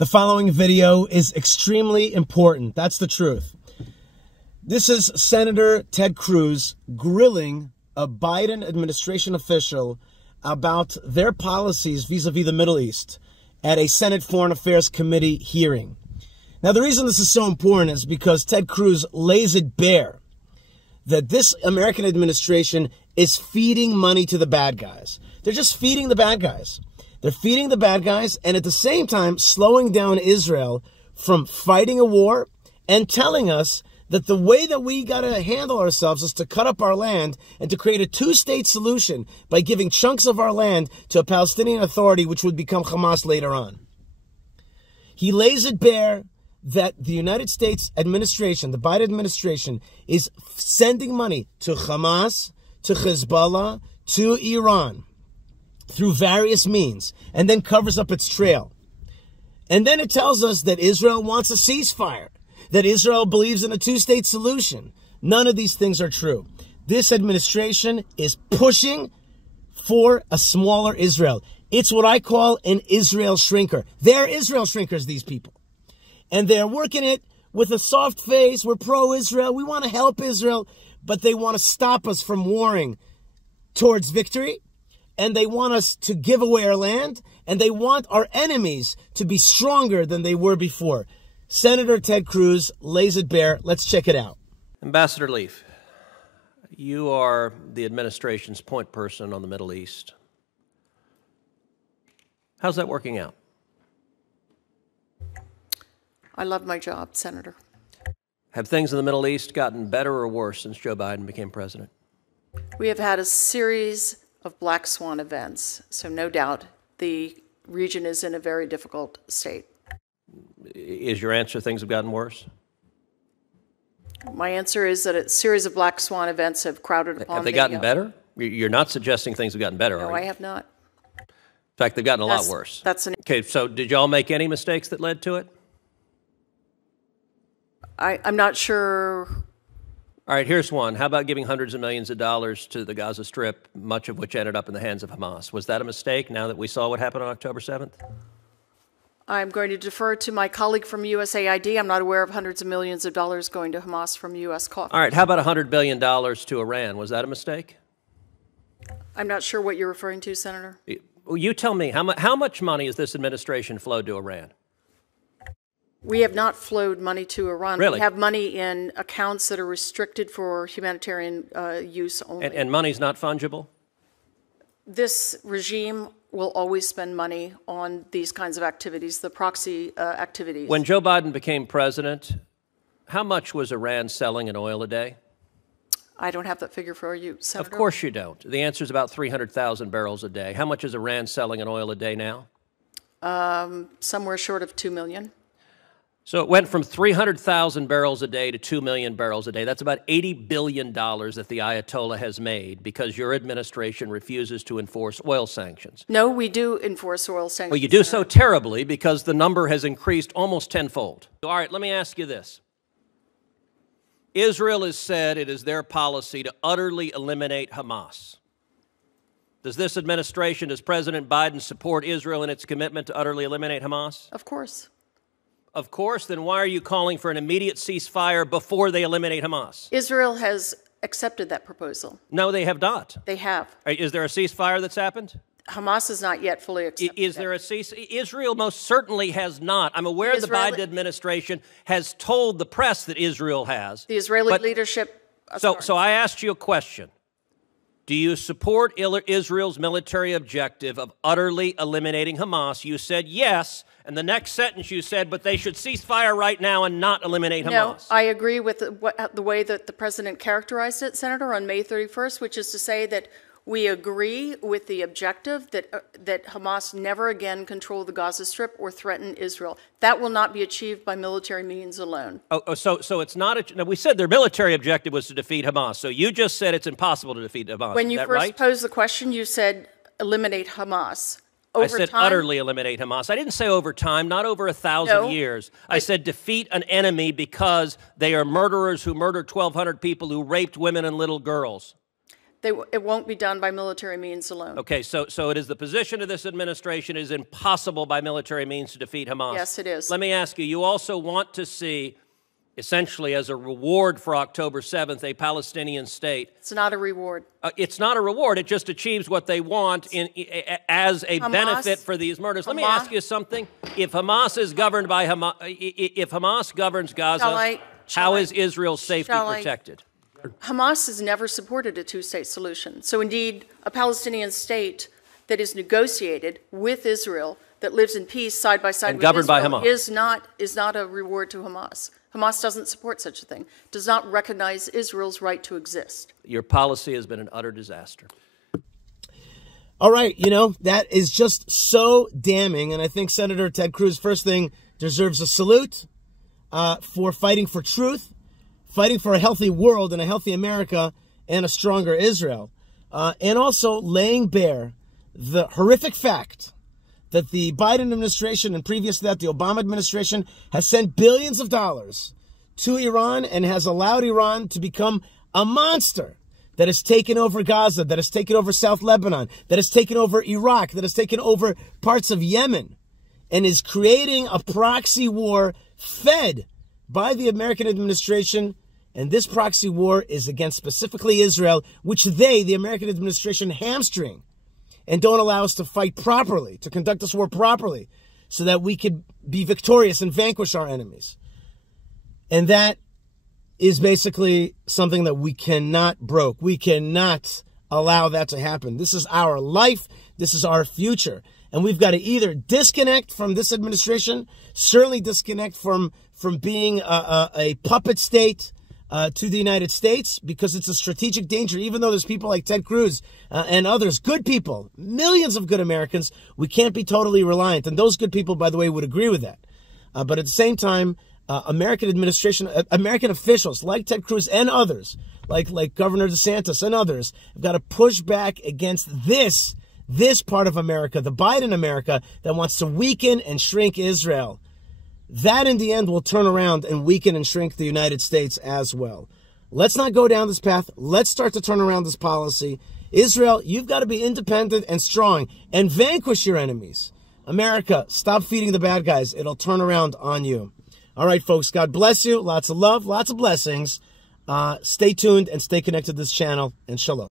The following video is extremely important. That's the truth. This is Senator Ted Cruz grilling a Biden administration official about their policies vis-a-vis the Middle East at a Senate Foreign Affairs Committee hearing. Now, the reason this is so important is because Ted Cruz lays it bare that this American administration is feeding money to the bad guys. They're just feeding the bad guys. They're feeding the bad guys and at the same time slowing down Israel from fighting a war and telling us that the way that we got to handle ourselves is to cut up our land and to create a two-state solution by giving chunks of our land to a Palestinian Authority, which would become Hamas later on. He lays it bare that the United States administration, the Biden administration, is sending money to Hamas, to Hezbollah, to Iran through various means, and then covers up its trail. And then it tells us that Israel wants a ceasefire, that Israel believes in a two-state solution. None of these things are true. This administration is pushing for a smaller Israel. It's what I call an Israel shrinker. They're Israel shrinkers, these people. And they're working it with a soft face. We're pro-Israel. We want to help Israel. But they want to stop us from warring towards victory. And they want us to give away our land. And they want our enemies to be stronger than they were before. Senator Ted Cruz lays it bare. Let's check it out. Ambassador Leaf, you are the administration's point person on the Middle East. How's that working out? I love my job, Senator. Have things in the Middle East gotten better or worse since Joe Biden became president? We have had a series of black swan events, so no doubt the region is in a very difficult state. Is your answer things have gotten worse? My answer is that a series of black swan events have crowded upon Have they gotten better? You're not suggesting things have gotten better, are you? No, I have not. In fact, they've gotten a lot worse. Okay, so did y'all make any mistakes that led to it? I'm not sure. All right, here's one. How about giving hundreds of millions of dollars to the Gaza Strip, much of which ended up in the hands of Hamas? Was that a mistake now that we saw what happened on October 7th? I'm going to defer to my colleague from USAID. I'm not aware of hundreds of millions of dollars going to Hamas from U.S. coffers. All right, how about $100 billion to Iran? Was that a mistake? I'm not sure what you're referring to, Senator. You tell me, how much money has this administration flowed to Iran? We have not flowed money to Iran. Really? We have money in accounts that are restricted for humanitarian use only. And money's not fungible? This regime will always spend money on these kinds of activities, the proxy activities. When Joe Biden became president, how much was Iran selling in oil a day? I don't have that figure for you, Senator. Of course you don't. The answer is about 300,000 barrels a day. How much is Iran selling in oil a day now? Somewhere short of 2 million. So it went from 300,000 barrels a day to 2 million barrels a day. That's about $80 billion that the Ayatollah has made because your administration refuses to enforce oil sanctions. No, we do enforce oil sanctions. Well, you do so terribly because the number has increased almost tenfold. All right, let me ask you this. Israel has said it is their policy to utterly eliminate Hamas. Does this administration, does President Biden support Israel in its commitment to utterly eliminate Hamas? Of course. Of course, then why are you calling for an immediate ceasefire before they eliminate Hamas? Israel has accepted that proposal. No, they have not. They have. Is there a ceasefire that's happened? Hamas has not yet fully accepted Is there a ceasefire? Israel most certainly has not. I'm aware the Biden administration has told the press that Israel has. The Israeli leadership. So I asked you a question. Do you support Israel's military objective of utterly eliminating Hamas? You said yes, and the next sentence you said, but they should cease fire right now and not eliminate Hamas. No, I agree with the way that the president characterized it, Senator, on May 31st, which is to say that we agree with the objective that Hamas never again control the Gaza Strip or threaten Israel. That will not be achieved by military means alone. So it's not now we said their military objective was to defeat Hamas. So you just said it's impossible to defeat Hamas. When you first posed the question, you said eliminate Hamas. Over I said time, utterly eliminate Hamas. I didn't say over time, not over 1,000 years. I said defeat an enemy because they are murderers who murdered 1,200 people who raped women and little girls. It won't be done by military means alone. Okay, so it is the position of this administration it is impossible by military means to defeat Hamas. Yes, it is. Let me ask you, you also want to see, essentially as a reward for October 7th, a Palestinian state. It's not a reward. It's not a reward. It just achieves what they want as a benefit for these murders. Let me ask you something. If Hamas is governed by Hamas, if Hamas governs Gaza, how is Israel's safety protected? Hamas has never supported a two-state solution. So indeed, a Palestinian state that is negotiated with Israel, that lives in peace side by side with governed by Israel, Hamas. is not a reward to Hamas. Hamas doesn't support such a thing, does not recognize Israel's right to exist. Your policy has been an utter disaster. All right, you know, that is just so damning. And I think Senator Ted Cruz, first thing, deserves a salute for fighting for truth, fighting for a healthy world and a healthy America and a stronger Israel. And also laying bare the horrific fact that the Biden administration and previous to that, the Obama administration has sent billions of dollars to Iran and has allowed Iran to become a monster that has taken over Gaza, that has taken over South Lebanon, that has taken over Iraq, that has taken over parts of Yemen, and is creating a proxy war fed by the American administration. And this proxy war is against specifically Israel, which they, the American administration, hamstring and don't allow us to fight properly, to conduct this war properly, so that we could be victorious and vanquish our enemies. And that is basically something that we cannot broke. We cannot allow that to happen. This is our life. This is our future. And we've got to either disconnect from this administration, certainly disconnect from being a puppet state to the United States, because it's a strategic danger. Even though there's people like Ted Cruz and others, good people, millions of good Americans, we can't be totally reliant. And those good people, by the way, would agree with that. But at the same time, American administration, American officials like Ted Cruz and others, like Governor DeSantis and others, have got to push back against this part of America, the Biden America, that wants to weaken and shrink Israel. That, in the end, will turn around and weaken and shrink the United States as well. Let's not go down this path. Let's start to turn around this policy. Israel, you've got to be independent and strong and vanquish your enemies. America, stop feeding the bad guys. It'll turn around on you. All right, folks, God bless you. Lots of love, lots of blessings. Stay tuned and stay connected to this channel, and shalom.